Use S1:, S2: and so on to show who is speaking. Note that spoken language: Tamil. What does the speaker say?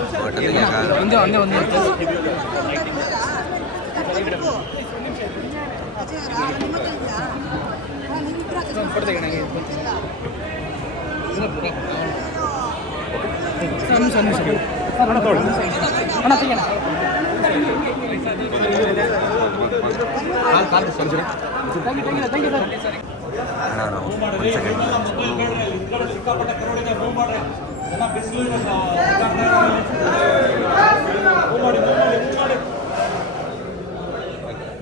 S1: வந்து வந்து வந்து
S2: சிக்கப்பட்ட கருடைய பூம்பாடு எல்லாம் பெஸ்ட்